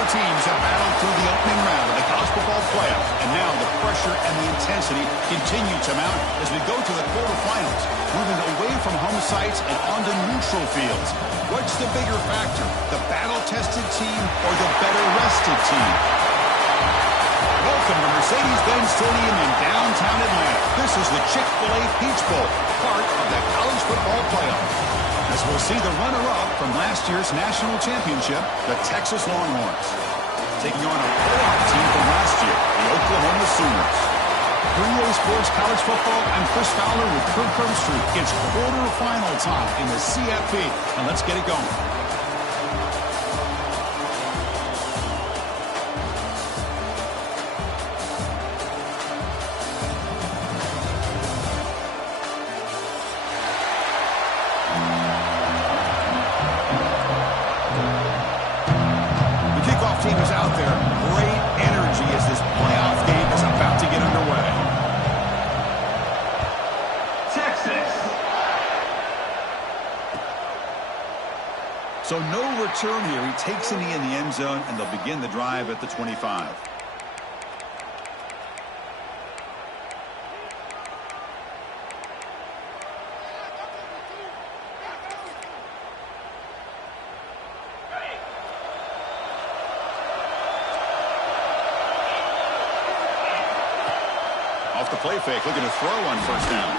Four teams have battled through the opening round of the college football playoff, and now the pressure and the intensity continue to mount as we go to the quarterfinals, moving away from home sites and onto neutral fields. What's the bigger factor, the battle-tested team or the better-rested team? Welcome to Mercedes-Benz Stadium in downtown Atlanta. This is the Chick-fil-A Peach Bowl, part of the college football playoff. As we'll see the runner-up from last year's national championship, the Texas Longhorns, taking on a playoff team from last year, the Oklahoma Sooners. 3A Sports College Football, I'm Chris Fowler with Kirk Herbstreit. It's quarterfinal time in the CFP, and let's get it going. Team is out there. Great energy as this playoff game is about to get underway. Texas. So no return here. He takes a knee in the end zone, and they'll begin the drive at the 25. Off the play fake, looking to throw on first down.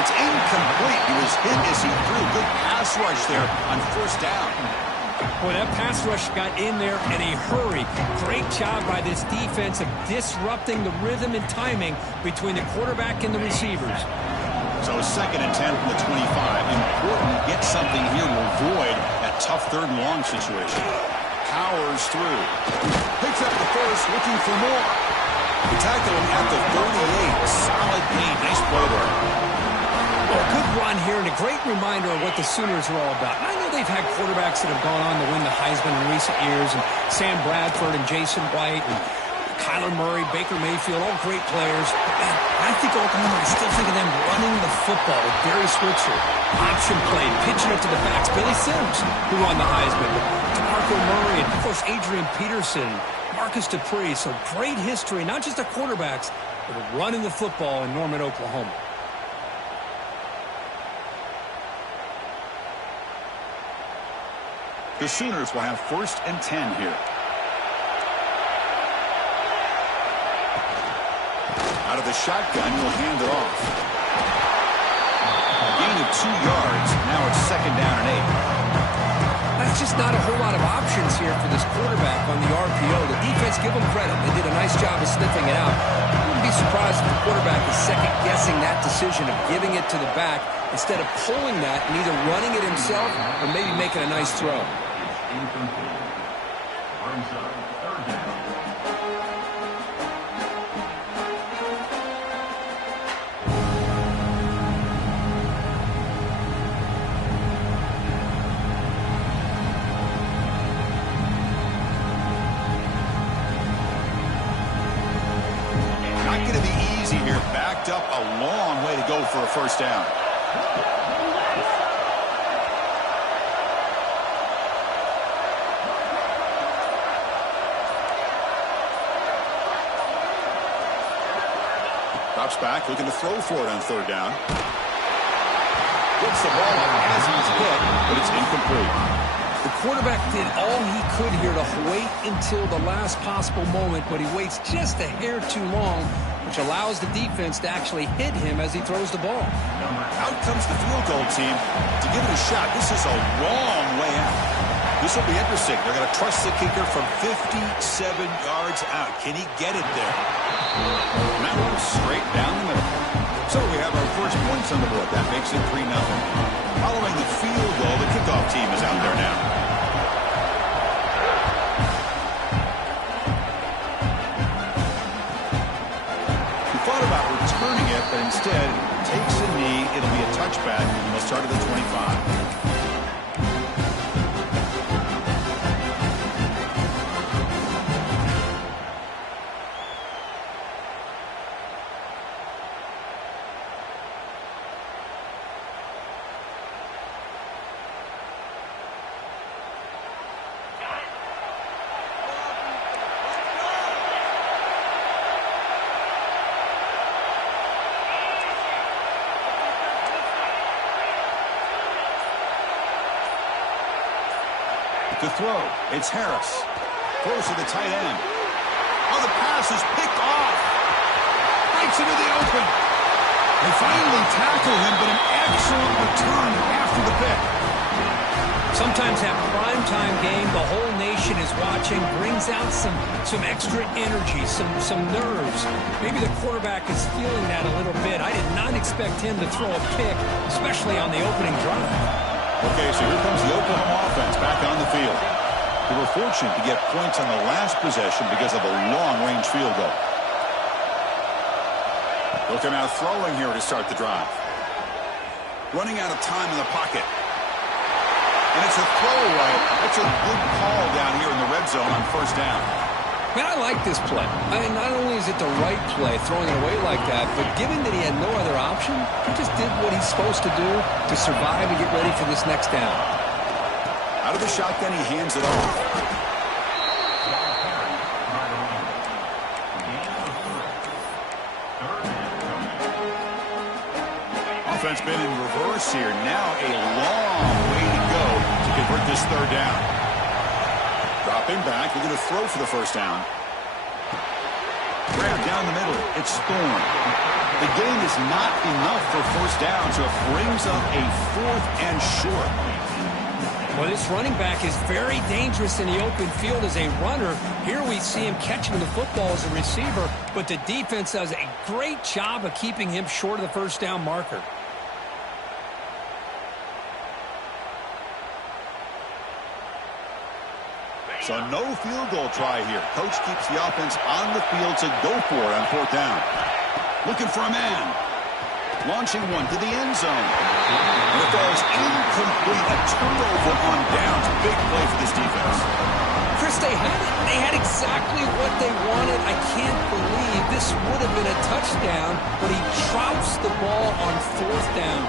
It's incomplete. He was hit as he threw. Good pass rush there on first down. Boy, that pass rush got in there in a hurry. Great job by this defense of disrupting the rhythm and timing between the quarterback and the receivers. So 2nd and 10 from the 25. Important to get something here to avoid that tough 3rd and long situation. Powers through. Picks up the first, looking for more. Tackle him at the 38. Solid gain. Nice play there. Well, a good run here and a great reminder of what the Sooners are all about. And I know they've had quarterbacks that have gone on to win the Heisman in recent years, and Sam Bradford and Jason White and Kyler Murray, Baker Mayfield, all great players. Man, I think Oklahoma, I still think of them running the football with Barry Switzer. Option play, pitching it to the backs. Billy Sims, who won the Heisman. DeMarco Murray and, of course, Adrian Peterson. Marcus Dupree, so great history, not just the quarterbacks, but running the football in Norman, Oklahoma. The Sooners will have 1st and 10 here. Out of the shotgun, he'll hand it off. Gain of 2 yards. Now it's 2nd down and 8. That's just not a whole lot of options here for this quarterback on the RPO. The defense, give them credit. They did a nice job of sniffing it out. I wouldn't be surprised if the quarterback is second-guessing that decision of giving it to the back instead of pulling that and either running it himself or maybe making a nice throw. Up a long way to go for a first down. Drops back, looking to throw for it on 3rd down. Gets the ball up as he's hit, but it's incomplete. The quarterback did all he could here to wait until the last possible moment, but he waits just a hair too long, which allows the defense to actually hit him as he throws the ball. Out comes the field goal team to give it a shot. This is a long way out. This will be interesting. They're going to trust the kicker from 57 yards out. Can he get it there? And that one straight down the middle. So we have our first points on the board. That makes it 3-0. Following the field goal, the kickoff team is out there now. He thought about returning it, but instead takes a knee. It'll be a touchback, and he'll start at the 25. To throw, it's Harris. Throws to the tight end. Oh, the pass is picked off. Breaks into the open. They finally tackle him, but an excellent return after the pick. Sometimes that primetime game, the whole nation is watching, brings out some extra energy, some nerves. Maybe the quarterback is feeling that a little bit. I did not expect him to throw a pick, especially on the opening drive. Okay, so here comes the Oklahoma offense back on the field. They were fortunate to get points on the last possession because of a long-range field goal. They'll come out throwing here to start the drive. Running out of time in the pocket. And it's a throwaway. That's a good call down here in the red zone on first down. Man, I like this play. I mean, not only is it the right play, throwing it away like that, but given that he had no other option, he just did what he's supposed to do to survive and get ready for this next down. Out of the shotgun, he hands it off. Offense been in reverse here. Now a long way to go to convert this third down. Dropping back, we're going to throw for the first down. Grab down the middle. It's Thorne. The gain is not enough for first down, so it brings up a 4th and short. Well, this running back is very dangerous in the open field as a runner. Here we see him catching the football as a receiver, but the defense does a great job of keeping him short of the first down marker. So no field goal try here. Coach keeps the offense on the field to go for it on 4th down. Looking for a man. Launching one to the end zone. And it falls incomplete. A turnover on downs. Big play for this defense. Chris, they had exactly what they wanted. I can't believe this would have been a touchdown, but he trouts the ball on 4th down.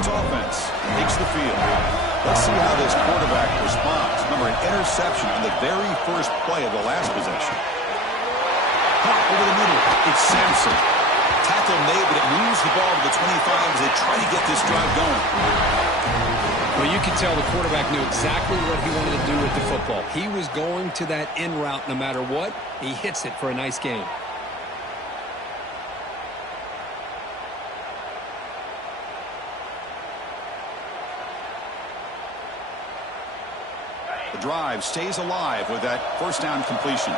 Offense takes the field. Let's see how this quarterback responds. Remember, an interception on the very first play of the last possession. Pop over the middle. It's Sampson. Tackle made, but it moves the ball to the 25 as they try to get this drive going. Well, you can tell the quarterback knew exactly what he wanted to do with the football. He was going to that in route no matter what. He hits it for a nice gain. The drive stays alive with that first down completion.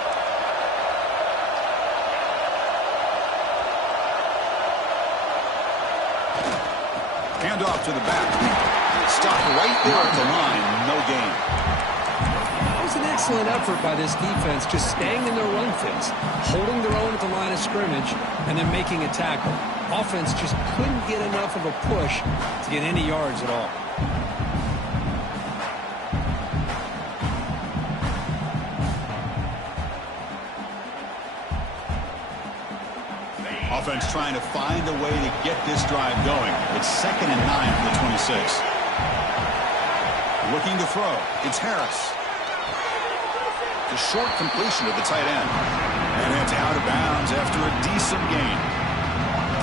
Hand off to the back. Stop right there at the line. No gain. That was an excellent effort by this defense, just staying in their run fits, holding their own at the line of scrimmage, and then making a tackle. Offense just couldn't get enough of a push to get any yards at all. Offense trying to find a way to get this drive going. It's 2nd and 9 from the 26. Looking to throw. It's Harris. The short completion to the tight end. And it's out of bounds after a decent gain.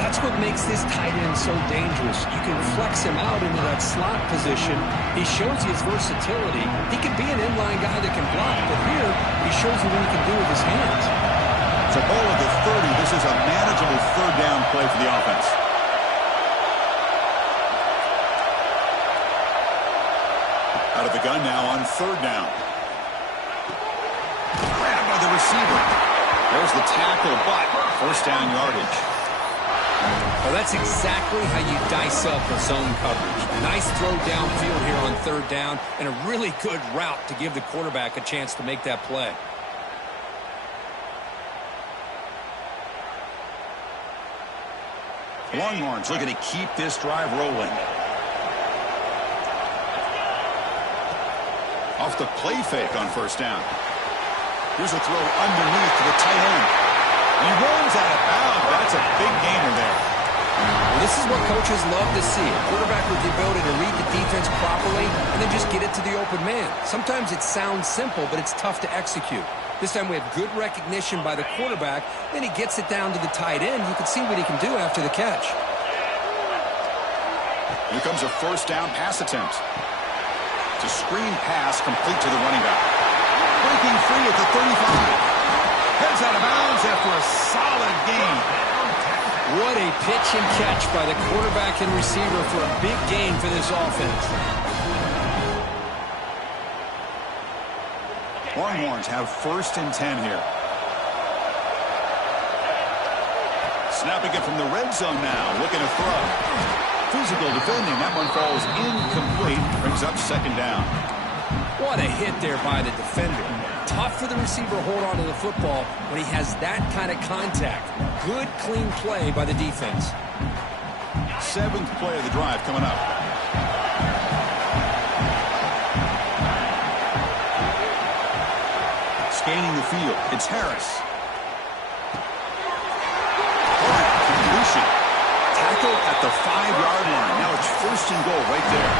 That's what makes this tight end so dangerous. You can flex him out into that slot position. He shows his versatility. He can be an inline guy that can block, but here he shows you what he can do with his hands. It's a ball at the 30. This is a manageable third down play for the offense. Out of the gun now on 3rd down. Grabbed by the receiver. There's the tackle, but first down yardage. Well, that's exactly how you dice up a zone coverage. Nice throw downfield here on 3rd down, and a really good route to give the quarterback a chance to make that play. Longhorns looking to keep this drive rolling. Off the play fake on first down. Here's a throw underneath to the tight end. He rolls out of bounds. That's a big gainer there. Well, this is what coaches love to see. A quarterback with the ability to read the defense properly and then just get it to the open man. Sometimes it sounds simple, but it's tough to execute. This time we have good recognition by the quarterback. Then he gets it down to the tight end. You can see what he can do after the catch. Here comes a first down pass attempt. It's a screen pass complete to the running back. Breaking free at the 35. Heads out of bounds after a solid gain. What a pitch and catch by the quarterback and receiver for a big gain for this offense. Longhorns have 1st and 10 here. Snapping it from the red zone now, looking to throw. Physical defending, that one falls incomplete, brings up 2nd down. What a hit there by the defender. Tough for the receiver to hold on to the football when he has that kind of contact. Good, clean play by the defense. 7th play of the drive coming up. Scanning the field, it's Harris. Completion. Tackle at the 5-yard line. Now it's 1st and goal right there.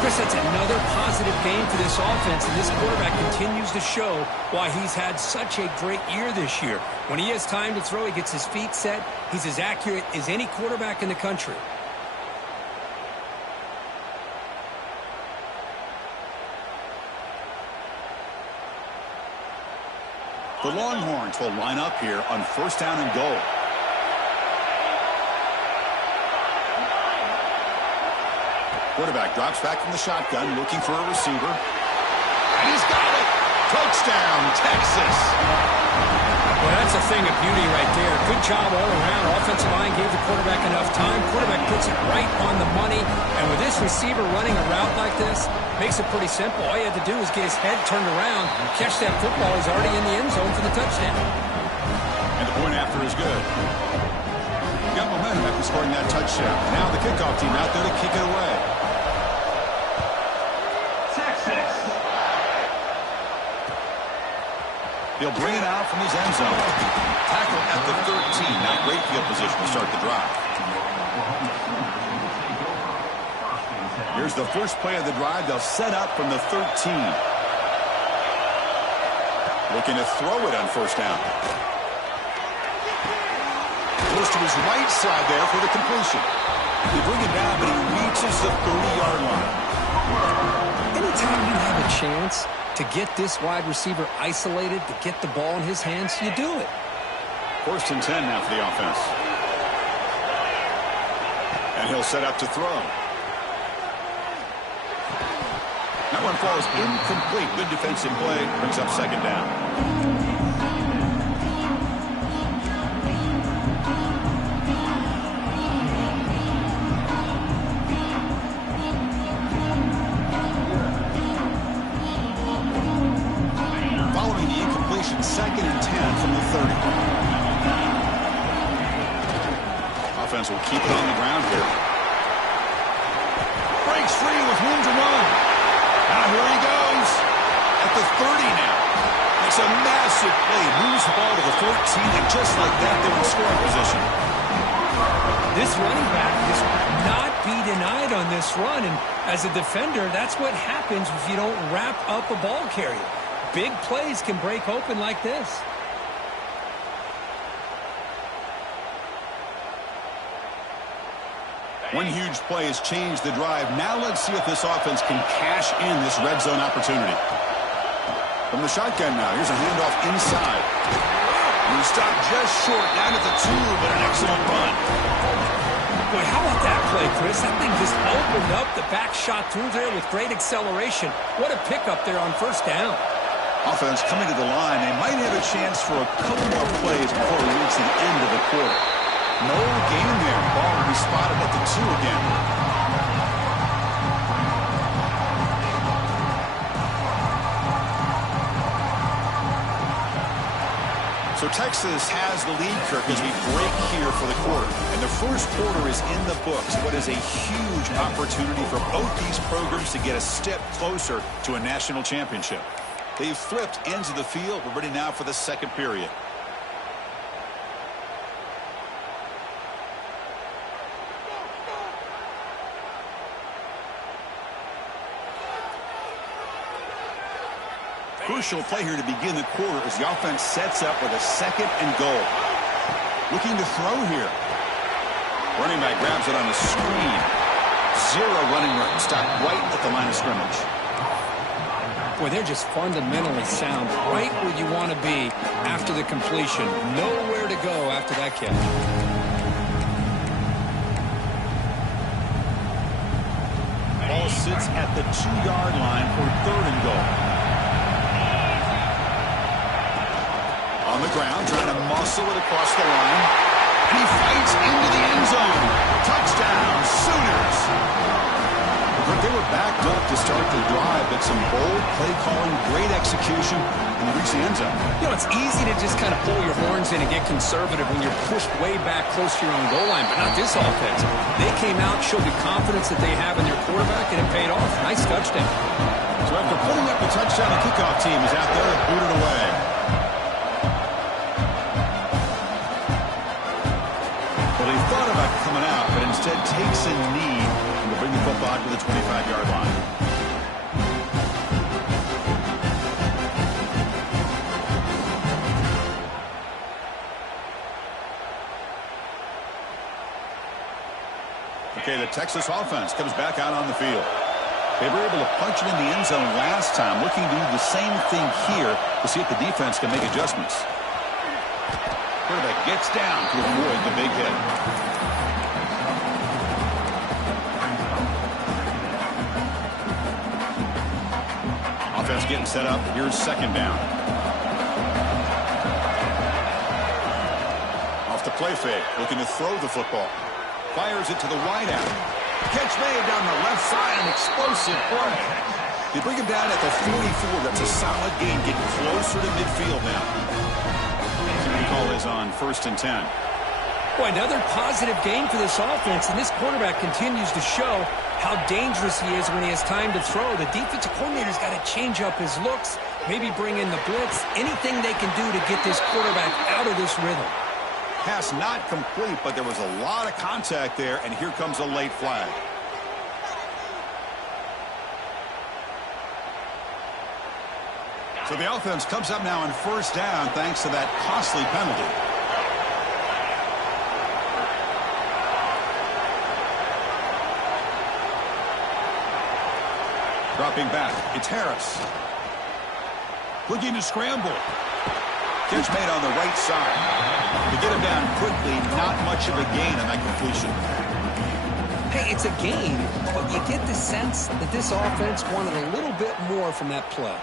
Chris, that's another positive game for this offense, and this quarterback continues to show why he's had such a great year this year. When he has time to throw, he gets his feet set. He's as accurate as any quarterback in the country. The Longhorns will line up here on 1st down and goal. Quarterback drops back from the shotgun, looking for a receiver. And he's got it! Touchdown, Texas! Well, that's a thing of beauty right there. Good job all around. Offensive line gave the quarterback enough time. Quarterback puts it right on the money. And with this receiver running a route like this, makes it pretty simple. All you had to do is get his head turned around, catch that football. He's already in the end zone for the touchdown. And the point after is good. Got momentum after scoring that touchdown. Now the kickoff team out there to kick it away. He'll bring it out from his end zone. Tackle at the 13. Now great field position to start the drive. Here's the first play of the drive. They'll set up from the 13. Looking to throw it on 1st down. Goes to his right side there for the completion. They bring it down, but he reaches the 30-yard line. Anytime you have a chance to get this wide receiver isolated, to get the ball in his hands, you do it. 1st and 10 now for the offense. And he'll set up to throw. That one falls incomplete. Good defensive play. Brings up 2nd down. Following the incompletion, 2nd and 10 from the 30. Offense will keep it on the ground here. Breaks free with room to run. Now here he goes. At the 30 now. Makes a massive play. Moves the ball to the 14, and just like that, they're in scoring position. This running back is not be denied on this run, and as a defender, that's what happens if you don't wrap up a ball carrier. Big plays can break open like this. One huge play has changed the drive. Now let's see if this offense can cash in this red zone opportunity. From the shotgun now, here's a handoff inside. He stopped just short, down at the 2, but an excellent run. Boy, how about that play, Chris? That thing just opened up. The back shot through there with great acceleration. What a pickup there on 1st down. Offense coming to the line. They might have a chance for a couple more plays before we reach the end of the quarter. No gain there. Ball will be spotted at the 2 again. So Texas has the lead, Kirk, as we break here for the quarter. And the first quarter is in the books. What is a huge opportunity for both these programs to get a step closer to a national championship. They've flipped ends of the field. We're ready now for the second period. Crucial play here to begin the quarter as the offense sets up with a 2nd and goal. Looking to throw here. Running back grabs it on a screen. Zero running room. Stopped right at the line of scrimmage. Boy, they're just fundamentally sound, right where you want to be after the completion. Nowhere to go after that catch. Ball sits at the 2-yard line for 3rd and goal. On the ground, trying to muscle it across the line. And he fights into the end zone. Touchdown, Sooners. But they were backed up to start the drive, but some bold play calling, great execution, and they reach the end zone. You know, it's easy to just kind of pull your horns in and get conservative when you're pushed way back close to your own goal line, but not this offense. They came out, showed the confidence that they have in their quarterback, and it paid off. Nice touchdown. So after putting up the touchdown, the kickoff team is out there to boot it away. Well, he thought about coming out, but instead takes a knee and will bring the football to the 25-yard line. Okay, the Texas offense comes back out on the field. They were able to punch it in the end zone last time, looking to do the same thing here to see if the defense can make adjustments. Quarterback gets down to avoid the big hit. Offense getting set up. Here's 2nd down. Off the play fake, looking to throw the football. Fires it to the wide out. Catch made down the left side, an explosive play. They bring him down at the 44. That's a solid gain, getting closer to midfield now. The call is on 1st and 10. Boy, another positive game for this offense, and this quarterback continues to show how dangerous he is when he has time to throw. The defensive coordinator's got to change up his looks, maybe bring in the blitz, anything they can do to get this quarterback out of this rhythm. Pass not complete, but there was a lot of contact there, and here comes a late flag. So the offense comes up now on 1st down thanks to that costly penalty. Dropping back, it's Harris. Looking to scramble. Catch made on the right side. To get him down quickly, not much of a gain on that completion. Hey, it's a gain, but you get the sense that this offense wanted a little bit more from that play.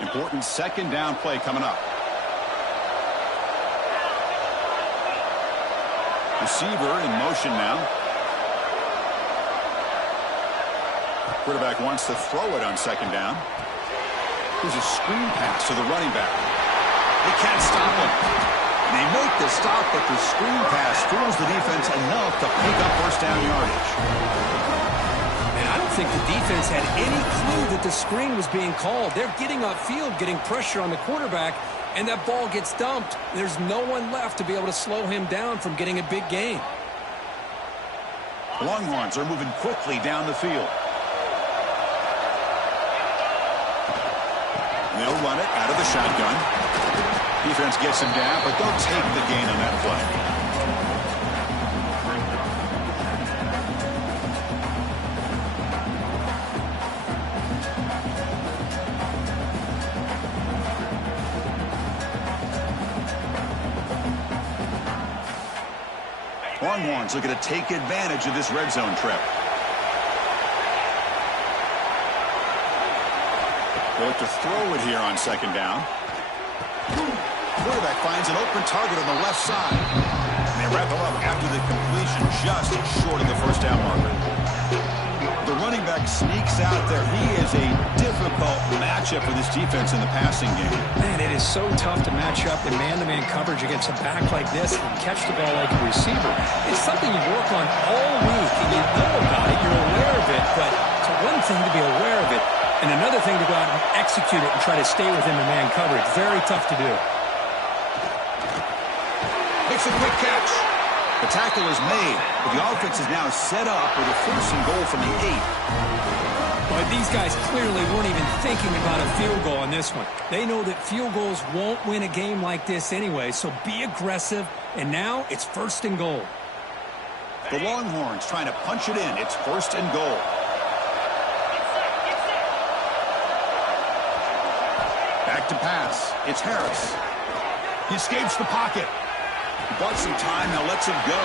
Important 2nd down play coming up. Receiver in motion now. Quarterback wants to throw it on 2nd down. Here's a screen pass to the running back. They can't stop him. They make the stop, but the screen pass fools the defense enough to pick up 1st down yardage. And I don't think the defense had any clue that the screen was being called. They're getting upfield, getting pressure on the quarterback, and that ball gets dumped. There's no one left to be able to slow him down from getting a big gain. Longhorns are moving quickly down the field. They'll run it out of the shotgun. Defense gets him down, but they'll take the gain on that play. Longhorns looking to take advantage of this red zone trip. They look to throw it here on 2nd down. Quarterback finds an open target on the left side. And they wrap him up after the completion just short of the 1st down marker. The running back sneaks out there. He is a difficult matchup for this defense in the passing game. Man, it is so tough to match up in man-to-man coverage against a back like this and catch the ball like a receiver. It's something you work on all week, and you know about it. You're aware of it, but it's one thing to be aware of it, and another thing to go out and execute it and try to stay within the man coverage. Very tough to do. Makes a quick catch. The tackle is made, but the offense is now set up with a first and goal from the 8. But these guys clearly weren't even thinking about a field goal on this one. They know that field goals won't win a game like this anyway, so be aggressive, and now it's first and goal. The Longhorns trying to punch it in. It's first and goal. Back to pass. It's Harris. He escapes the pocket. He bought some time, now lets it go.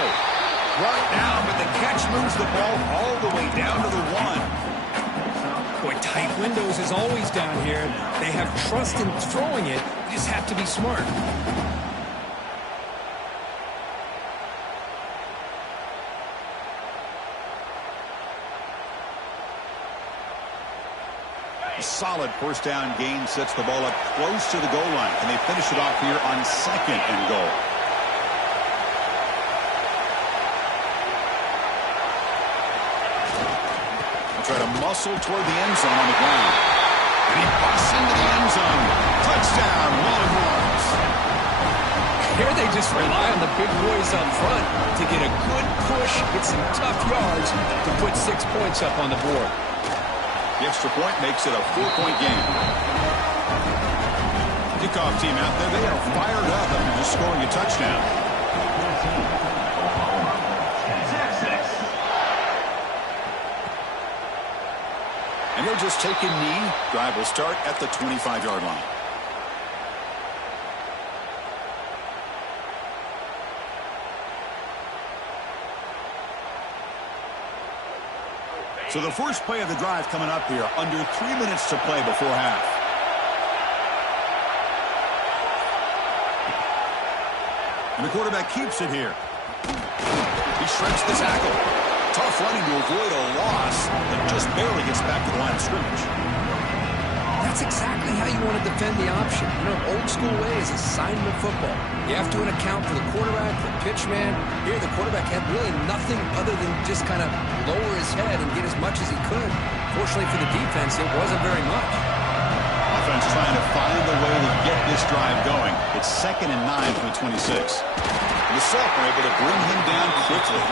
Brought down, but the catch moves the ball all the way down to the 1. Boy, tight windows is always down here. They have trust in throwing it. You just have to be smart. A solid first down gain sets the ball up close to the goal line. Can they finish it off here on second and goal? They'll try to muscle toward the end zone on the ground. And he busts into the end zone. Touchdown, Longhorns. Here they just rely on the big boys up front to get a good push, get some tough yards to put 6 points up on the board. The extra point makes it a 4-point game. Kickoff team out there, they are fired up after just scoring a touchdown. And he'll just take a knee. Drive will start at the 25-yard line. So the first play of the drive coming up here, under 3 minutes to play before half. And the quarterback keeps it here. He shreds the tackle. Tough running to avoid a loss, but just barely gets back to the line of scrimmage. That's exactly how you want to defend the option. You know, old school way is assignment football. You have to account for the quarterback, the pitch man. Here, the quarterback had really nothing other than just kind of lower his head and get as much as he could. Fortunately for the defense, it wasn't very much. Offense trying to find a way to get this drive going. It's 2nd and 9 from the 26. And the Sophomore able to bring him down quickly.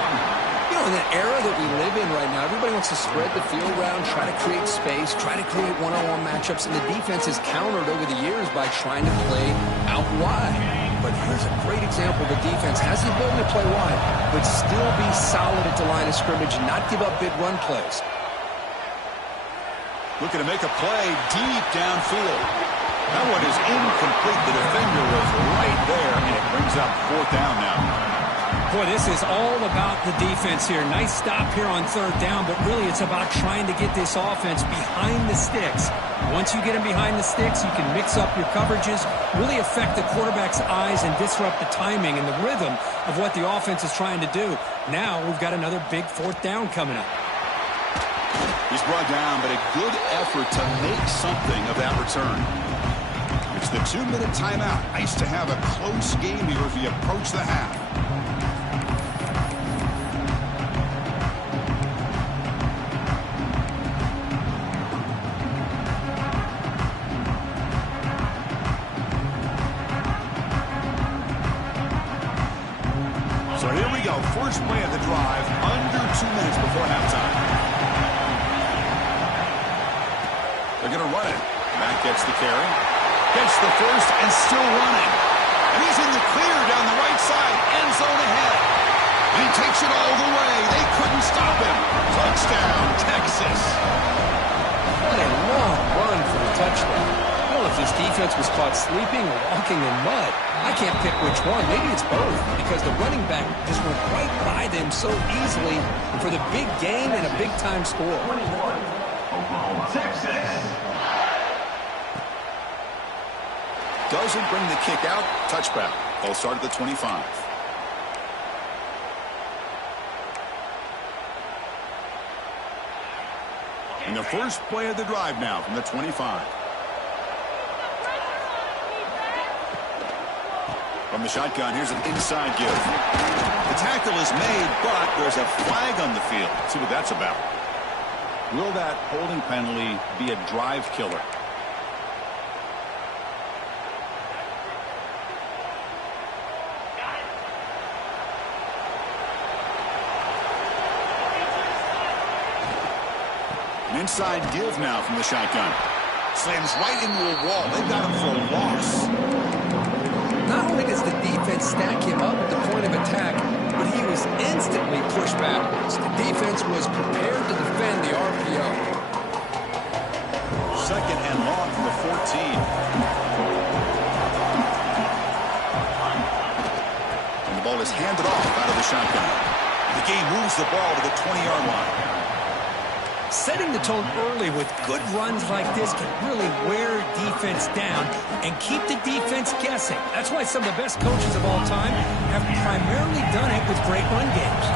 You know, in the era that we live in right now, everybody wants to spread the field around, try to create space, try to create one-on-one matchups, and the defense has countered over the years by trying to play out wide. But here's a great example. The defense has the ability to play wide, but still be solid at the line of scrimmage and not give up big run plays. Looking to make a play deep downfield. That one is incomplete. The defender was right there, and it brings up 4th down now. Boy, this is all about the defense here. Nice stop here on 3rd down, but really it's about trying to get this offense behind the sticks. Once you get them behind the sticks, you can mix up your coverages, really affect the quarterback's eyes and disrupt the timing and the rhythm of what the offense is trying to do. Now we've got another big 4th down coming up. He's brought down, but a good effort to make something of that return. It's the 2-minute timeout. Nice to have a close game here as we approach the half. So here we go. First play of the drive, under 2 minutes before halftime. They're going to run it. Matt gets the carry. Gets the first and still running. And he's in the clear down the right side. End zone ahead. And he takes it all the way. They couldn't stop him. Touchdown, Texas. What a long run for the touchdown. Well, if this defense was caught sleeping or walking in mud, I can't pick which one. Maybe it's both, because the running back just went right by them so easily for the big gain and a big-time score. 21, Oklahoma, Texas. Doesn't bring the kick out. Touchback. They'll start at the 25. And the first play of the drive now from the 25. From the shotgun, here's an inside give. The tackle is made, but there's a flag on the field. Let's see what that's about. Will that holding penalty be a drive killer? Inside give now from the shotgun. Slams right into a wall. They've got him for a loss. Not only does the defense stack him up at the point of attack, but he was instantly pushed backwards. The defense was prepared to defend the RPO. Second and long from the 14. And the ball is handed off out of the shotgun. The game moves the ball to the 20-yard line. Setting the tone early with good runs like this can really wear defense down and keep the defense guessing. That's why some of the best coaches of all time have primarily done it with great run games.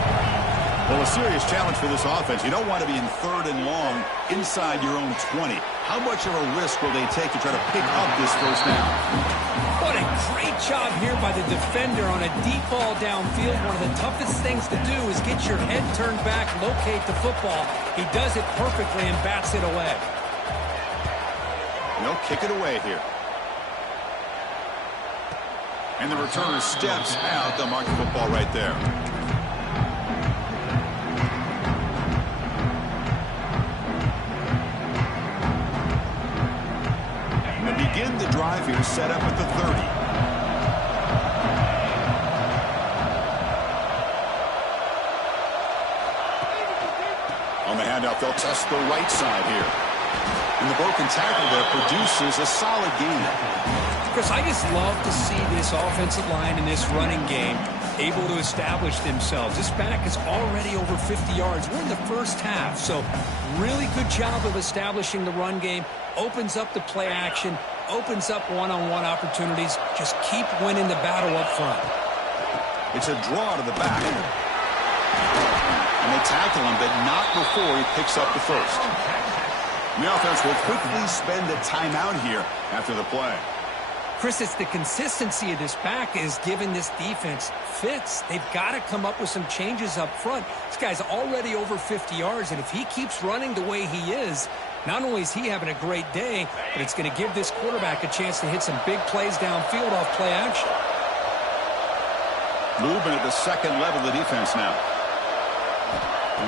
Well, a serious challenge for this offense. You don't want to be in third and long inside your own 20. How much of a risk will they take to try to pick up this first down? What a great job here by the defender on a deep ball downfield. One of the toughest things to do is get your head turned back, locate the football. He does it perfectly and bats it away. They'll kick it away here. And the returner steps out. They'll mark the football right there. Begin the drive here, set up at the 30. On the handoff, they'll test the right side here. And the broken tackle there produces a solid gain. Chris, I just love to see this offensive line in this running game able to establish themselves. This back is already over 50 yards. We're in the first half, so really good job of establishing the run game. Opens up the play action, opens up one-on-one opportunities. Just keep winning the battle up front. It's a draw to the back. And they tackle him, but not before he picks up the first. And the offense will quickly spend a timeout here after the play. Chris, it's the consistency of this back is giving this defense fits. They've got to come up with some changes up front. This guy's already over 50 yards, and if he keeps running the way he is, not only is he having a great day, but it's going to give this quarterback a chance to hit some big plays downfield off play action. Movement at the second level of the defense now.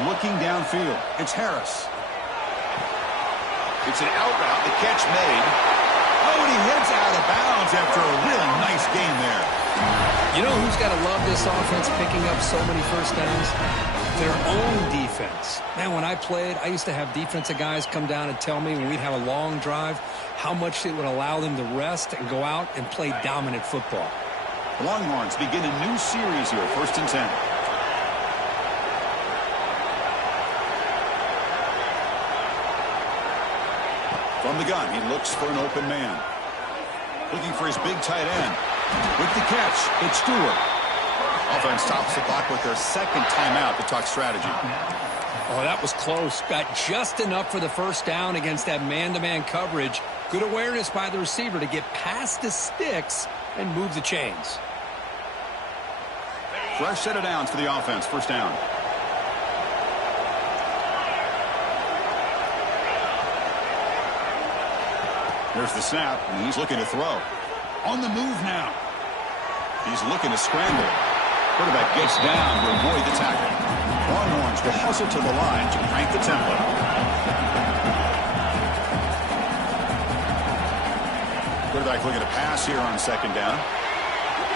Looking downfield. It's Harris. It's an out route. The catch made. Oh, and he heads out of bounds after a really nice game there. You know who's got to love this offense picking up so many first downs? Their own defense. Man, when I played, I used to have defensive guys come down and tell me when we'd have a long drive how much it would allow them to rest and go out and play dominant football. The Longhorns begin a new series here, 1st and 10. From the gun, he looks for an open man. Looking for his big tight end. With the catch, it's Stewart. Offense stops the clock with their second timeout to talk strategy. Oh, that was close. Got just enough for the first down against that man-to-man coverage. Good awareness by the receiver to get past the sticks and move the chains. Fresh set of downs for the offense. First down. There's the snap, and he's looking to throw. On the move now. He's looking to scramble. Quarterback gets down to avoid the tackle. Longhorns will hustle to the line to crank the tempo. Quarterback looking to pass here on second down.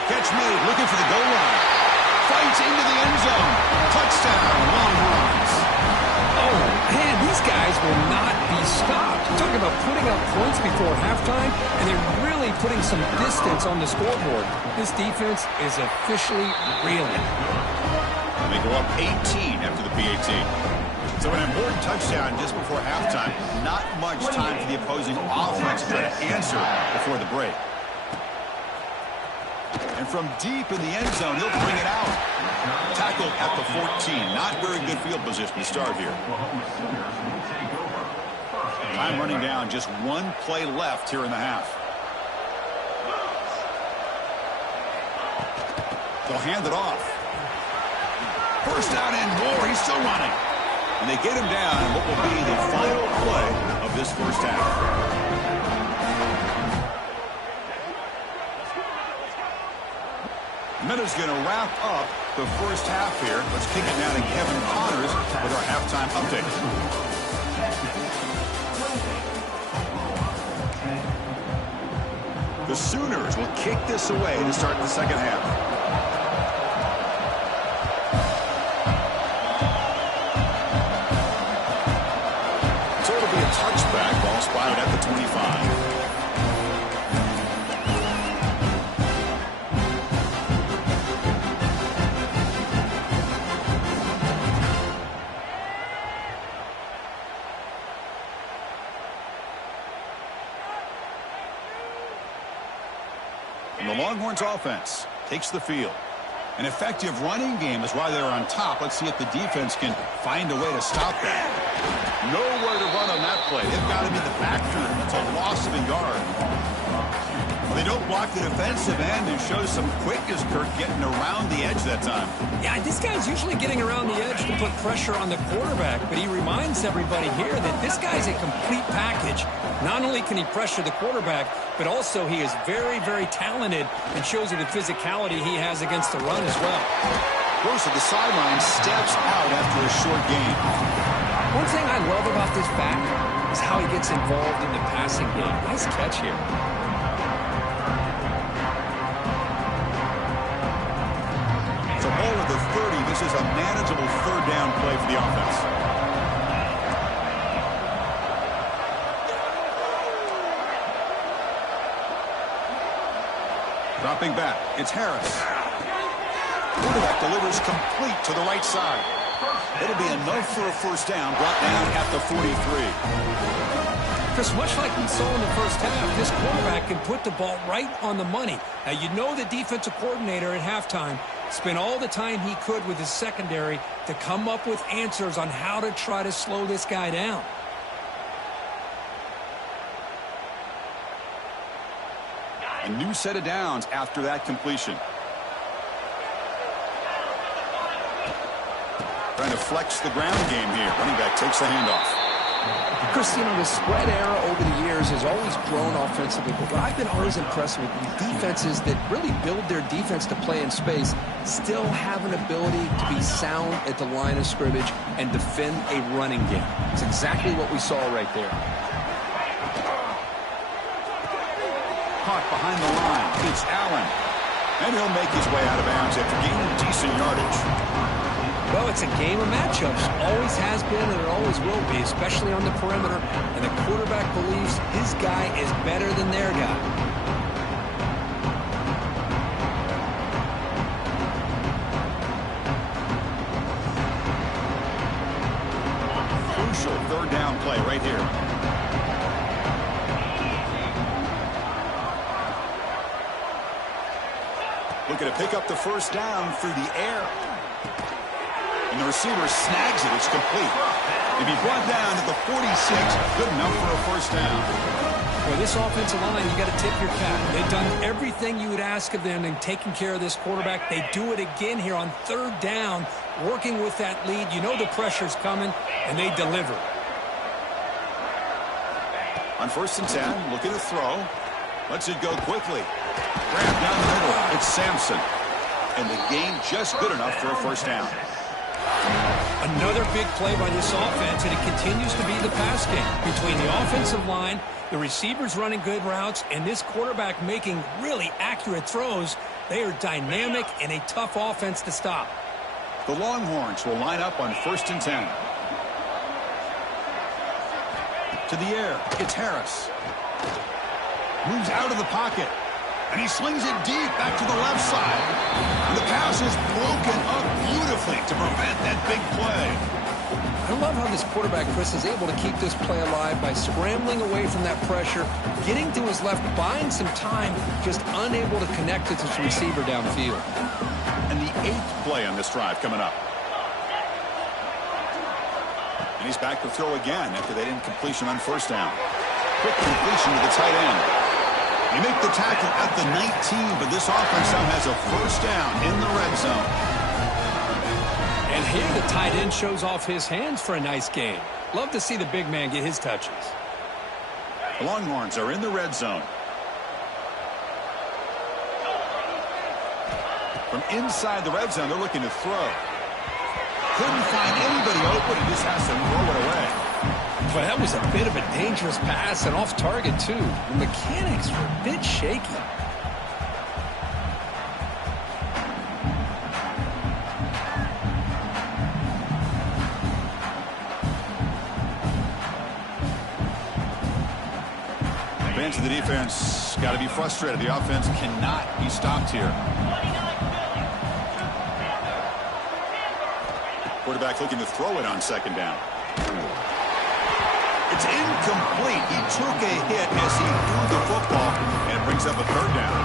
Catch made, looking for the goal line. Fights into the end zone. Touchdown, Longhorns. Oh, man, these guys will not be stopped. Talking about putting up points before halftime, and they're really putting some distance on the scoreboard. This defense is officially reeling. And they go up 18 after the PAT. So an important touchdown just before halftime. Not much time for the opposing offense to try to answer before the break. And from deep in the end zone, he'll bring it out. Tackle at the 14. Not very good field position to start here. Time running down. Just one play left here in the half. They'll hand it off. First down and more. He's still running. And they get him down in what will be the final play of this first half. Minute's going to wrap up the first half here. Let's kick it down to Kevin Connors with our halftime update. The Sooners will kick this away to start the second half. So it'll be a touchback. Ball spotted at the 25. And the Longhorns offense takes the field. An effective running game is why they're on top. Let's see if the defense can find a way to stop that. Nowhere to run on that play. They've got to be the backfield. It's a loss of a yard. Well, they don't block the defensive end and show some quickness, Kirk, getting around the edge that time. Yeah, this guy's usually getting around the edge to put pressure on the quarterback, but he reminds everybody here that this guy's a complete package. Not only can he pressure the quarterback, but also he is very, very talented and shows you the physicality he has against the run as well. Goes to the sideline, steps out after a short gain. One thing I love about this back is how he gets involved in the passing game. Nice catch here. So ball at the 30. This is a manageable third down play for the offense. Dropping back, it's Harris. Quarterback delivers complete to the right side. It'll be enough for a first down, brought down at the 43. Chris, much like we saw in the first half, this quarterback can put the ball right on the money. Now, you know the defensive coordinator at halftime spent all the time he could with his secondary to come up with answers on how to try to slow this guy down. A new set of downs after that completion. Trying to flex the ground game here. Running back takes the handoff. Chris, you know, the spread era over the years has always grown offensively, but what I've been always impressed with defenses that really build their defense to play in space still have an ability to be sound at the line of scrimmage and defend a running game. It's exactly what we saw right there. Caught behind the line. It's Allen. And he'll make his way out of bounds after gaining decent yardage. Well, it's a game of matchups. Always has been and it always will be, especially on the perimeter. And the quarterback believes his guy is better than their guy. Crucial third down play right here. Looking to pick up the first down through the air. And the receiver snags it. It's complete. To be brought down at the 46, good enough for a first down. For this offensive line, you got to tip your cap. They've done everything you would ask of them in taking care of this quarterback. They do it again here on third down, working with that lead. You know the pressure's coming, and they deliver. On 1st and 10, looking to throw. Lets it go quickly. Grab down the middle. It's Sampson. And the gain just good enough for a first down. Another big play by this offense, and it continues to be the pass game. Between the offensive line, the receivers running good routes, and this quarterback making really accurate throws, they are dynamic and a tough offense to stop. The Longhorns will line up on 1st and 10. To the air, it's Harris. Moves out of the pocket. And he slings it deep back to the left side. And the pass is broken up beautifully to prevent that big play. I love how this quarterback, Chris, is able to keep this play alive by scrambling away from that pressure, getting to his left, buying some time, just unable to connect with his receiver downfield. And the 8th play on this drive coming up. And he's back to throw again after that incompletion on first down. Quick completion to the tight end. You make the tackle at the 19, but this offense now has a first down in the red zone. And here the tight end shows off his hands for a nice game. Love to see the big man get his touches. The Longhorns are in the red zone. From inside the red zone, they're looking to throw. Couldn't find anybody open and just has to throw it away. Well, that was a bit of a dangerous pass and off target, too. The mechanics were a bit shaky. Fans of the defense got to be frustrated. The offense cannot be stopped here. Quarterback looking to throw it on second down. It's incomplete. He took a hit as he threw the football, and it brings up a third down.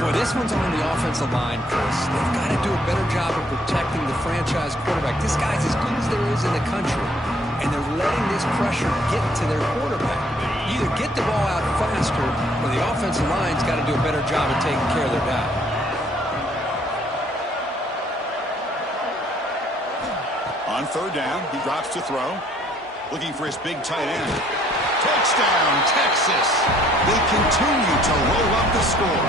Boy, this one's on the offensive line, Chris. They've got to do a better job of protecting the franchise quarterback. This guy's as good as there is in the country, and they're letting this pressure get to their quarterback. Either get the ball out faster, or the offensive line's got to do a better job of taking care of their guy. On third down, he drops to throw. Looking for his big tight end. Touchdown, Texas. They continue to roll up the score.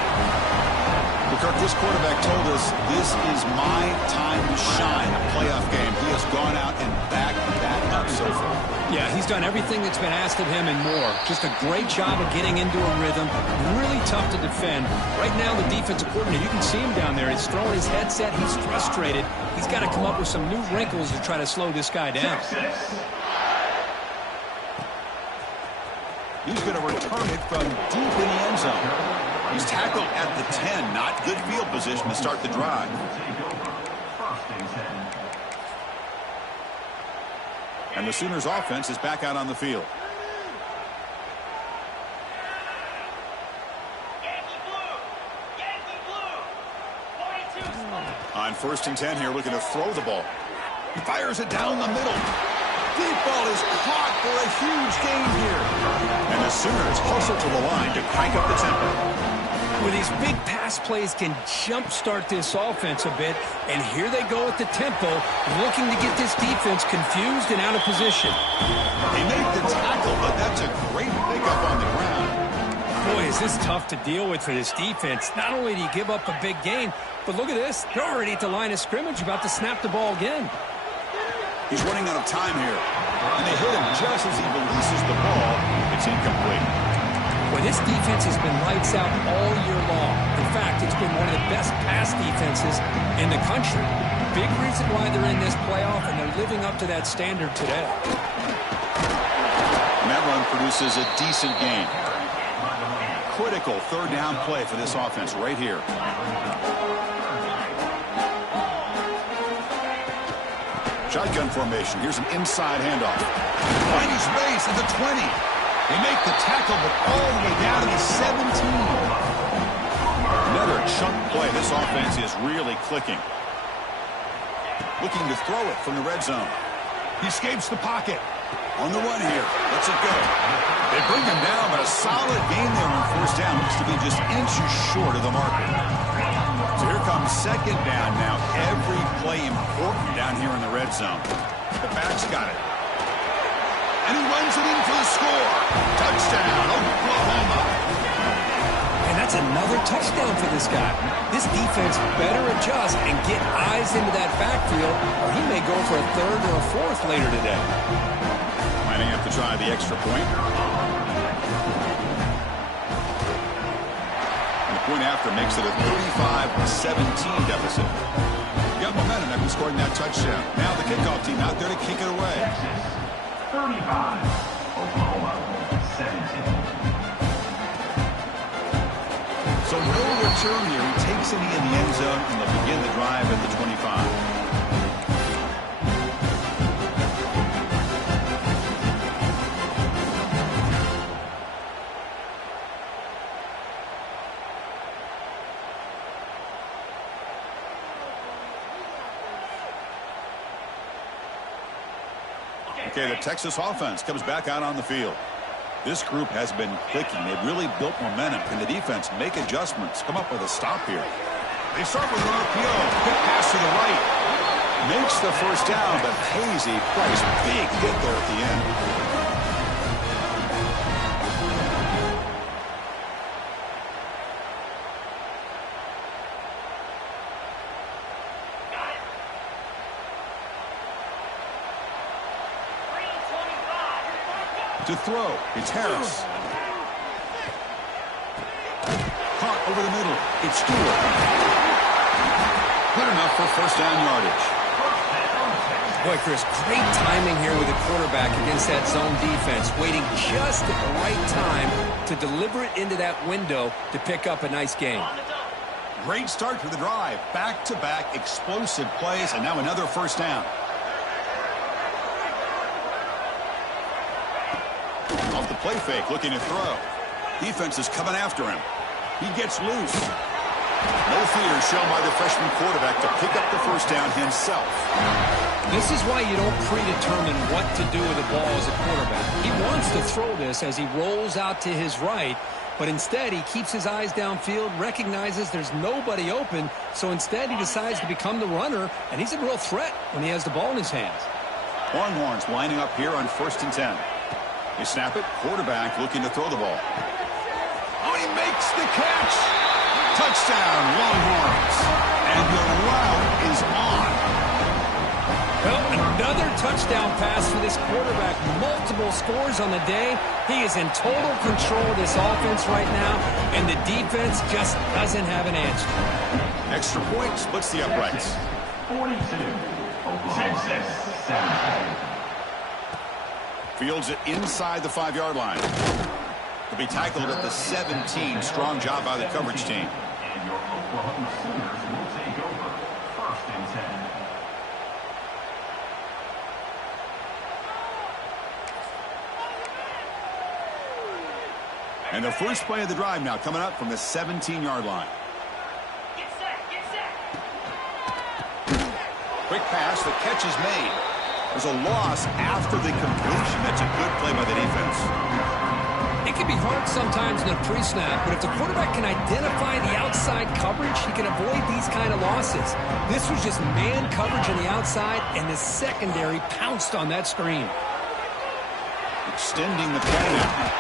Kirk, this quarterback told us this is my time to shine, a playoff game. He has gone out and backed that up so far. Yeah, he's done everything that's been asked of him and more. Just a great job of getting into a rhythm. Really tough to defend. Right now, the defensive coordinator, you can see him down there. He's throwing his headset. He's frustrated. He's got to come up with some new wrinkles to try to slow this guy down. He's going to return it from deep in the end zone. He's tackled at the 10. Not good field position to start the drive. And the Sooners offense is back out on the field. On 1st and 10 here, looking to throw the ball. He fires it down the middle. Deep ball is caught for a huge gain here. And the Sooners hustle to the line to crank up the tempo. Well, these big pass plays can jumpstart this offense a bit. And here they go at the tempo, looking to get this defense confused and out of position. He made the tackle, but that's a great pickup on the ground. Boy, is this tough to deal with for this defense. Not only do you give up a big gain, but look at this. They're already at the line of scrimmage, about to snap the ball again. He's running out of time here. And they hit him just as he releases the ball. It's incomplete. Well, this defense has been lights out all year long. In fact, it's been one of the best pass defenses in the country. Big reason why they're in this playoff, and they're living up to that standard today. And that run produces a decent gain. Critical third down play for this offense right here. Shotgun formation. Here's an inside handoff. Finding space at the 20. They make the tackle, but all the way down to the 17. Another chunk play. This offense is really clicking. Looking to throw it from the red zone. He escapes the pocket. On the run here. Lets it go. They bring him down, but a solid gain there on 1st down. Looks to be just inches short of the marker. So here comes 2nd down now. Every play important down here in the red zone. The back's got it. And he runs it in for the score. Touchdown, Oklahoma. And that's another touchdown for this guy. This defense better adjust and get eyes into that backfield, or he may go for a 3rd or a 4th later today. Might have to try the extra point. Point after makes it a 35-17 deficit. Got momentum after scoring that touchdown. Now the kickoff team out there to kick it away. 35, Oklahoma 17. So no return here. He takes it in the end zone, and they'll begin the drive at the 25. Okay, the Texas offense comes back out on the field. This group has been clicking. They've really built momentum. Can the defense make adjustments? Come up with a stop here. They start with an RPO. Quick pass to the right. Makes the 1st down, but pays a price. Big hit there at the end. To throw, it's Harris. Caught over the middle, it's Stewart. Good enough for first down yardage. Boy, Chris, great timing here with the quarterback against that zone defense, waiting just at the right time to deliver it into that window to pick up a nice gain. Great start to the drive. Back-to-back explosive plays, and now another first down. Off the play fake, looking to throw. Defense is coming after him. He gets loose. No fear shown by the freshman quarterback to pick up the first down himself. This is why you don't predetermine what to do with the ball as a quarterback. He wants to throw this as he rolls out to his right, but instead he keeps his eyes downfield, recognizes there's nobody open, so instead he decides to become the runner, and he's a real threat when he has the ball in his hands. Longhorns lining up here on 1st and 10. They snap it, quarterback looking to throw the ball. Oh, he makes the catch! Touchdown, Longhorns! And the route is on. Well, another touchdown pass for this quarterback. Multiple scores on the day. He is in total control of this offense right now, and the defense just doesn't have an answer. Extra point splits the uprights. 42. Oklahoma 7. Fields it inside the 5-yard line. He'll be tackled at the 17. Strong job by the coverage team. And your Oklahoma Sooners will take over 1st and 10. And the first play of the drive now coming up from the 17-yard line. Get set. Quick pass, the catch is made. There's a loss after the completion. That's a good play by the defense. It can be hard sometimes in a pre-snap, but if the quarterback can identify the outside coverage, he can avoid these kind of losses. This was just man coverage on the outside, and the secondary pounced on that screen. Extending the play now.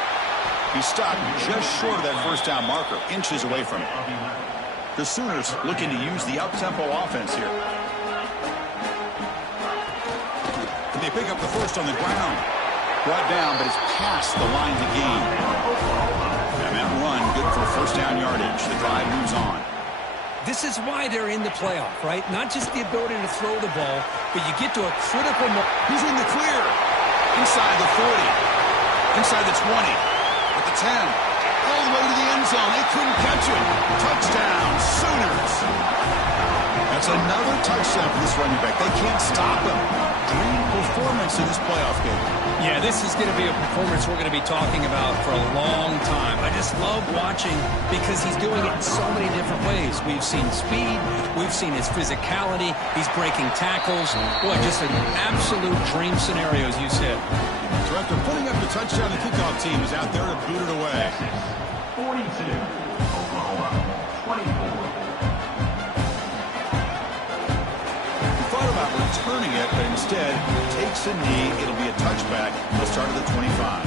He stopped just short of that first down marker, inches away from it. The Sooners looking to use the up-tempo offense here. They pick up the first on the ground. Brought down, but it's past the line to gain. And that run, good for first down yardage. The drive moves on. This is why they're in the playoff, right? Not just the ability to throw the ball, but you get to a critical moment. He's in the clear. Inside the 40. Inside the 20. At the 10. All the way to the end zone. They couldn't catch him. Touchdown, Sooners. That's another touchdown for this running back. They can't stop him. Dream performance in this playoff game. Yeah, this is going to be a performance we're going to be talking about for a long time. I just love watching because he's doing it in so many different ways. We've seen speed. We've seen his physicality. He's breaking tackles. Boy, just an absolute dream scenario, as you said. So after putting up the touchdown, the kickoff team is out there to boot it away. 42. Oklahoma 24. About returning it, but instead takes a knee. It'll be a touchback. They'll start at the 25.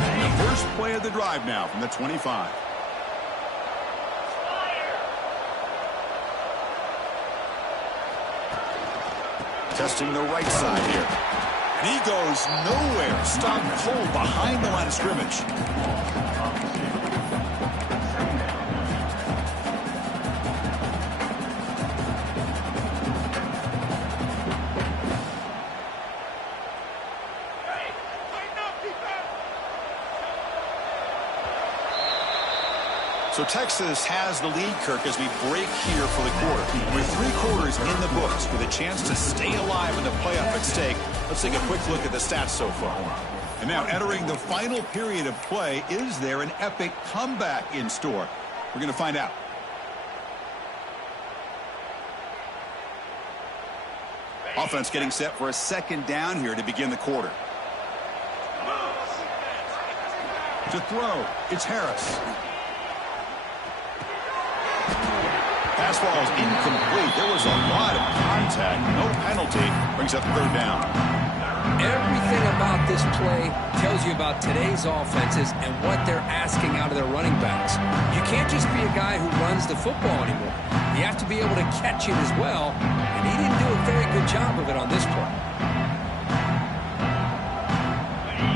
And the first play of the drive now from the 25. Testing the right side here. And he goes nowhere. Stopped cold behind the line of scrimmage. So Texas has the lead, Kirk, as we break here for the quarter. With 3 quarters in the books with a chance to stay alive in the playoff at stake, let's take a quick look at the stats so far. And now entering the final period of play, is there an epic comeback in store? We're going to find out. Offense getting set for a second down here to begin the quarter. To throw, it's Harris. Pass ball is incomplete. There was a lot of contact. No penalty. Brings up 3rd down. Everything about this play tells you about today's offenses and what they're asking out of their running backs. You can't just be a guy who runs the football anymore. You have to be able to catch it as well, and he didn't do a very good job of it on this play.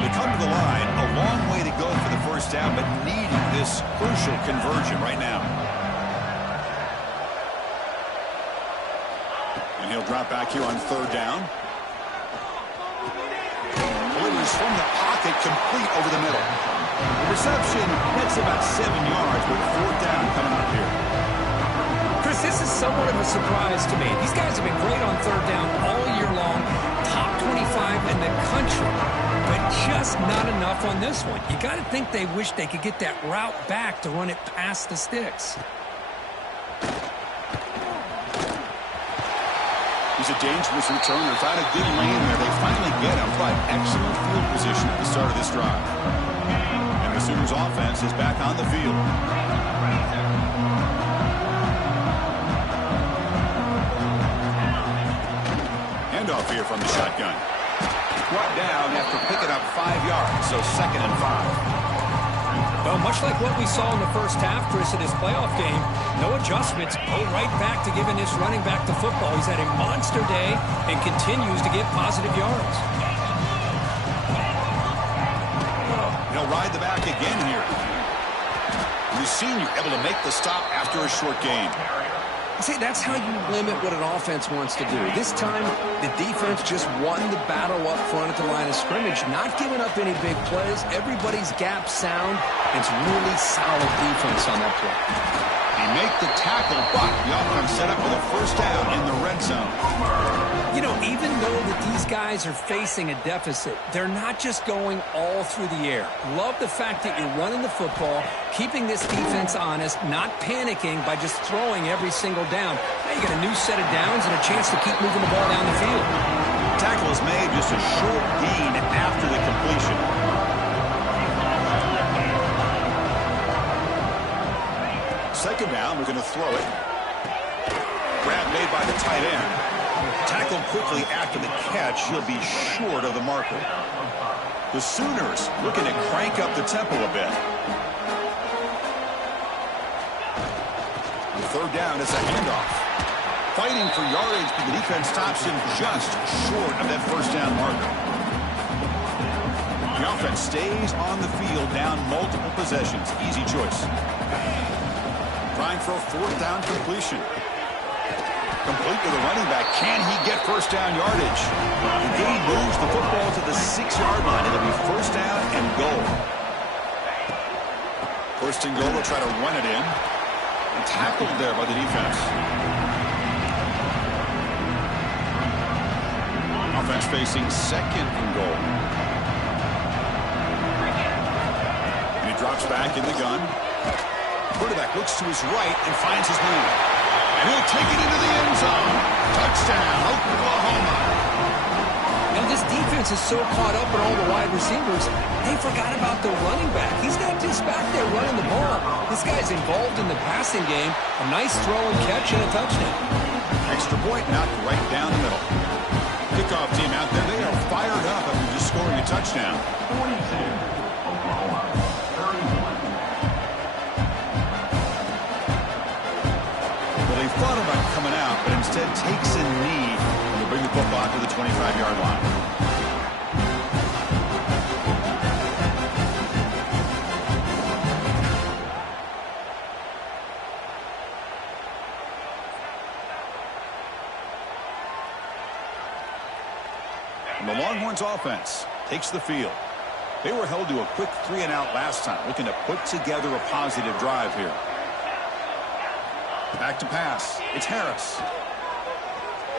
They come to the line, a long way to go for the first down, but needing this crucial conversion right now. And he'll drop back here on third down. Delivers from the pocket, complete over the middle. The reception gets about 7 yards, but fourth down coming up here. Chris, this is somewhat of a surprise to me. These guys have been great on third down all year long, top 25 in the country, but just not enough on this one. You got to think they wish they could get that route back to run it past the sticks. He's a dangerous returner. Found a good lane there. They finally get him, but excellent field position at the start of this drive. And the Sooners offense is back on the field. Handoff here from the shotgun. Brought down after picking up 5 yards, so 2nd and 5. Well, much like what we saw in the first half, Chris, in this playoff game, no adjustments. Go right back to giving this running back the football. He's had a monster day and continues to get positive yards. He'll ride the back again here. The senior able to make the stop after a short gain. See, that's how you limit what an offense wants to do. This time, the defense just won the battle up front at the line of scrimmage, not giving up any big plays. Everybody's gap sound. It's really solid defense on that play. They make the tackle, but the offense set up with a first down in the red zone. You know, even though that these guys are facing a deficit, they're not just going all through the air. Love the fact that you're running the football, keeping this defense honest, not panicking by just throwing every single down. Now you got a new set of downs and a chance to keep moving the ball down the field. Tackle is made, just a short gain after the completion. Second down, we're going to throw it. Grab made by the tight end. Tackled quickly after the catch. He'll be short of the marker. The Sooners looking to crank up the tempo a bit. The third down is a handoff. Fighting for yardage, but the defense stops him just short of that first down marker. The offense stays on the field, down multiple possessions. Easy choice. Trying for a fourth down completion. Complete to the running back. Can he get first down yardage? The gain moves the football to the 6-yard line. It'll be first down and goal. First and goal, they'll try to run it in. And tackled there by the defense. Offense facing second and goal. And he drops back in the gun. Quarterback looks to his right and finds his man. And he'll take it into the end zone. Touchdown, Oklahoma. Now, this defense is so caught up in all the wide receivers, they forgot about the running back. He's not just back there running the ball. This guy's involved in the passing game. A nice throw and catch and a touchdown. Extra point knocked right down the middle. Kickoff team out there. They are fired up after just scoring a touchdown. 42, Oklahoma, 31. He thought about coming out, but instead takes a knee to bring the football to the 25-yard line. And the Longhorns offense takes the field. They were held to a quick 3-and-out last time, looking to put together a positive drive here. Back to pass. It's Harris.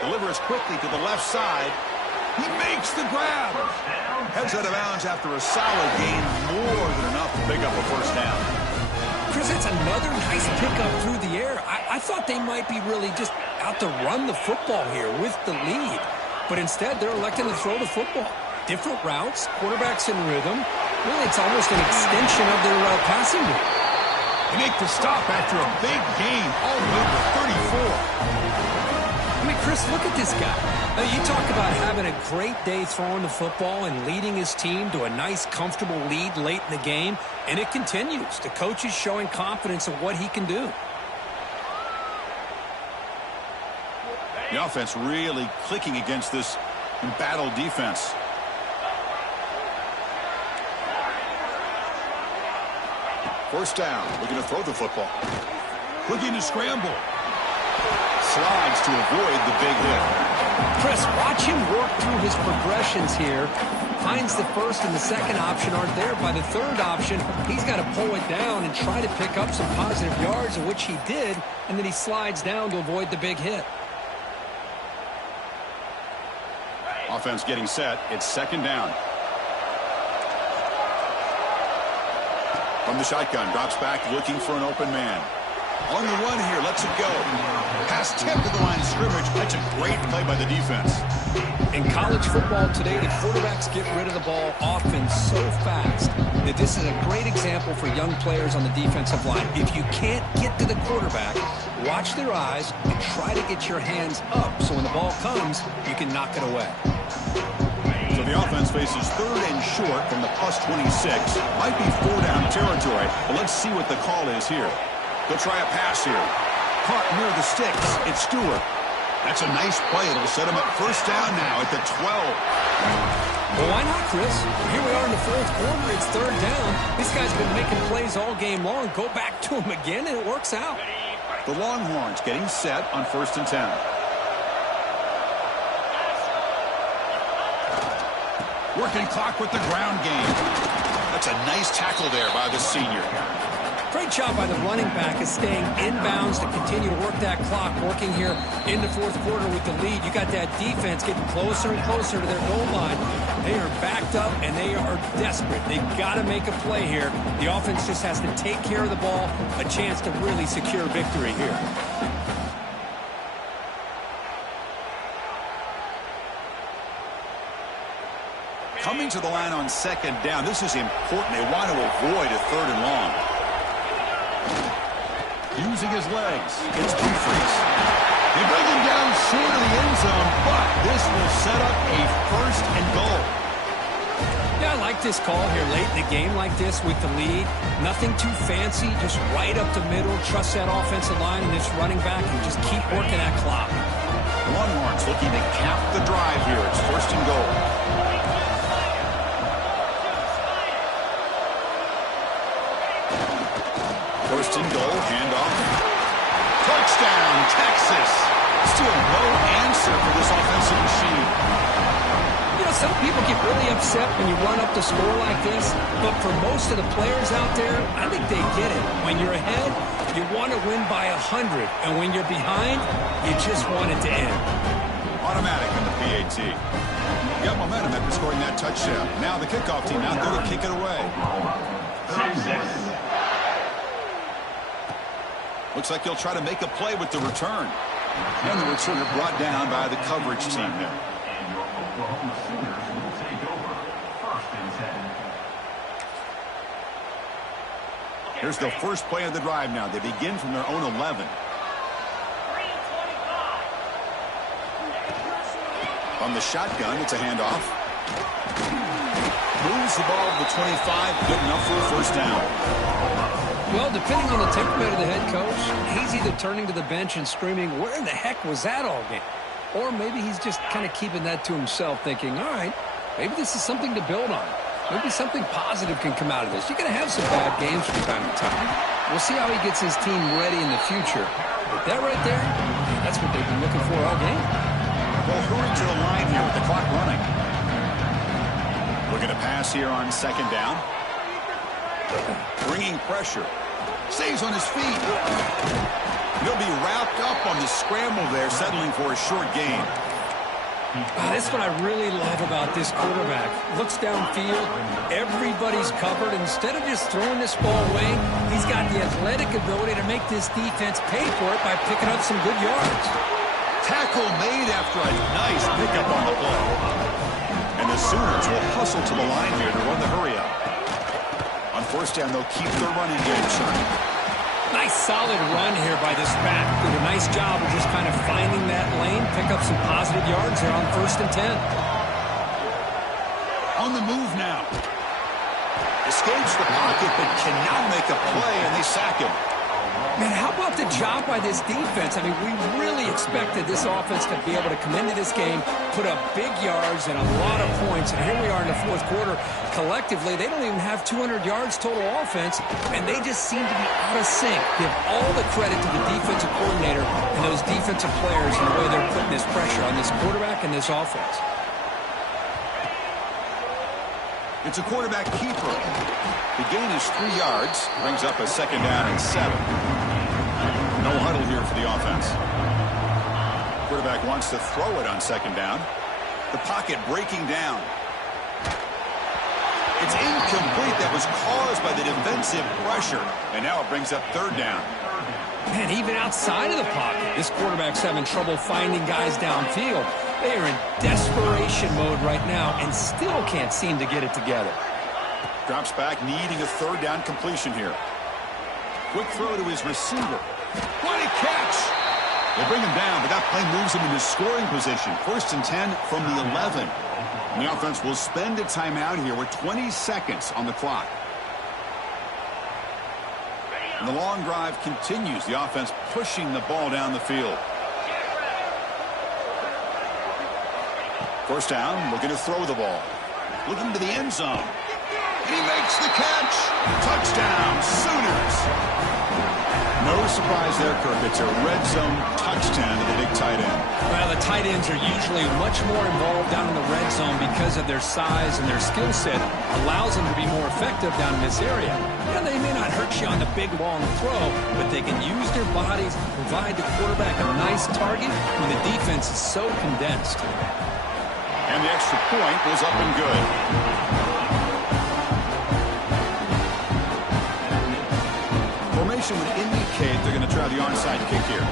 Delivers quickly to the left side. He makes the grab. Heads out of bounds after a solid gain, more than enough to pick up a first down. Chris, it's another nice pickup through the air. I thought they might be really just out to run the football here with the lead. But instead, they're electing to throw the football. Different routes, quarterbacks in rhythm. Really, it's almost an extension of their passing game. They make the stop after a big gain all the way to 34. I mean, Chris, look at this guy. You talk about having a great day throwing the football and leading his team to a nice, comfortable lead late in the game, and it continues. The coach is showing confidence of what he can do. The offense really clicking against this embattled defense. First down, looking to throw the football. Looking to scramble. Slides to avoid the big hit. Chris, watch him work through his progressions here. Finds the first and the second option aren't there. By the third option, he's got to pull it down and try to pick up some positive yards, of which he did, and then he slides down to avoid the big hit. Offense getting set. It's second down. From the shotgun, drops back looking for an open man. On the run here, lets it go. Pass tipped to the line of scrimmage. That's a great play by the defense. In college football today, the quarterbacks get rid of the ball often so fast that this is a great example for young players on the defensive line. If you can't get to the quarterback, watch their eyes and try to get your hands up so when the ball comes, you can knock it away. So the offense faces third and short from the plus 26. Might be 4-down territory, but let's see what the call is here. They'll try a pass here. Caught near the sticks. It's Stewart. That's a nice play. It'll set him up first down now at the 12. Well, why not, Chris? Here we are in the fourth quarter. It's third down. This guy's been making plays all game long. Go back to him again, and it works out. The Longhorns getting set on first and 10. Working clock with the ground game. That's a nice tackle there by the senior. Great job by the running back is staying inbounds to continue to work that clock, working here in the fourth quarter with the lead. You got that defense getting closer and closer to their goal line. They are backed up, and they are desperate. They've got to make a play here. The offense just has to take care of the ball, a chance to really secure victory here. Coming to the line on second down. This is important. They want to avoid a third and long. Using his legs. It's Humphries. They bring him down short of the end zone, but this will set up a first and goal. Yeah, I like this call here late in the game like this with the lead. Nothing too fancy, just right up the middle. Trust that offensive line and this running back and just keep working that clock. Longhorns looking to cap the drive here. It's first and goal. First and goal, handoff. Touchdown, Texas. Still no answer for this offensive machine. You know, some people get really upset when you run up the score like this, but for most of the players out there, I think they get it. When you're ahead, you want to win by 100, and when you're behind, you just want it to end. Automatic in the PAT. Got momentum after scoring that touchdown. Now the kickoff team out there to kick it away. 10-6. Looks like he'll try to make a play with the return. And the returner brought down by the coverage team there. And your Oklahoma Sooners will take over first and 10. Here's the first play of the drive now. They begin from their own 11. On the shotgun, it's a handoff. Moves the ball to the 25. Good enough for a first down. Well, depending on the temperament of the head coach, he's either turning to the bench and screaming, where in the heck was that all game? Or maybe he's just kind of keeping that to himself, thinking, all right, maybe this is something to build on. Maybe something positive can come out of this. You're going to have some bad games from time to time. We'll see how he gets his team ready in the future. But that right there, that's what they've been looking for all game. Well, hurry to the line here with the clock running. Looking to pass here on second down. Bringing pressure. Stays on his feet. He'll be wrapped up on the scramble there, settling for a short gain. That's what I really love about this quarterback. Looks downfield, everybody's covered. Instead of just throwing this ball away, he's got the athletic ability to make this defense pay for it by picking up some good yards. Tackle made after a nice pickup on the play. And the Sooners will hustle to the line here to run the hurry up. On first down, they'll keep their running game turning. Nice solid run here by this back. Did a nice job of just kind of finding that lane, pick up some positive yards there on 1st and 10. On the move now. Escapes the pocket, but cannot make a play, and they sack him. Man, how about the job by this defense? I mean, we really expected this offense to be able to come into this game, put up big yards and a lot of points, and here we are in the 4th quarter. Collectively, they don't even have 200 yards total offense, and they just seem to be out of sync. Give all the credit to the defensive coordinator and those defensive players and the way they're putting this pressure on this quarterback and this offense. It's a quarterback keeper. The gain is 3 yards, brings up a 2nd down and 7. No huddle here for the offense. Quarterback wants to throw it on 2nd down. The pocket breaking down. It's incomplete. That was caused by the defensive pressure. And now it brings up 3rd down. Man, even outside of the pocket, this quarterback's having trouble finding guys downfield. They are in desperation mode right now and still can't seem to get it together. Drops back, needing a 3rd down completion here. Quick throw to his receiver. What a catch! They bring him down, but that play moves him into scoring position. 1st and 10 from the 11. And the offense will spend a timeout here with 20 seconds on the clock. And the long drive continues. The offense pushing the ball down the field. 1st down, looking to throw the ball. Looking to the end zone. And he makes the catch. Touchdown, Sooners. No surprise there, Kirk. It's a red zone touchdown to the big tight end. Well, the tight ends are usually much more involved down in the red zone because of their size and their skill set. Allows them to be more effective down in this area. Yeah, they may not hurt you on the big, long throw, but they can use their bodies, provide the quarterback a nice target when the defense is so condensed. And the extra point was up and good. Formation would indicate they're going to try the onside kick here.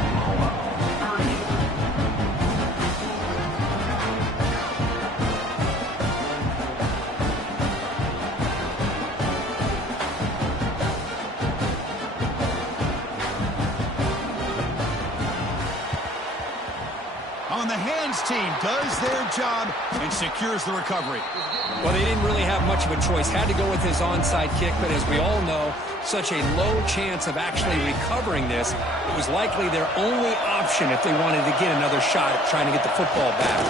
On the hands team does their job and secures the recovery. Well, they didn't really have much of a choice. Had to go with his onside kick, but as we all know, such a low chance of actually recovering this. It was likely their only option if they wanted to get another shot at trying to get the football back.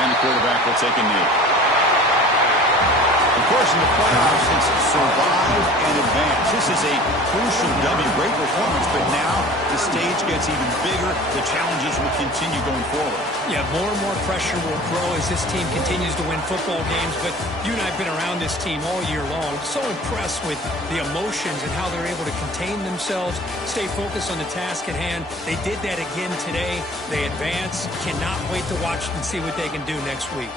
And the quarterback will take a knee. Of course, in the playoffs, it's survive and advance. This is a crucial W. Great performance, but now the stage gets even bigger. The challenges will continue going forward. Yeah, more and more pressure will grow as this team continues to win football games, but you and I have been around this team all year long. So impressed with the emotions and how they're able to contain themselves, stay focused on the task at hand. They did that again today. They advance. Cannot wait to watch and see what they can do next week.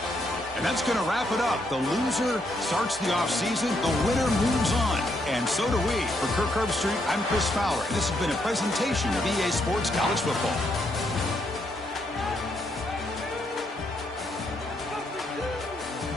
And that's going to wrap it up. The loser starts the offseason. The winner moves on. And so do we. For Kirk Herbstreit, I'm Chris Fowler. This has been a presentation of EA Sports College Football.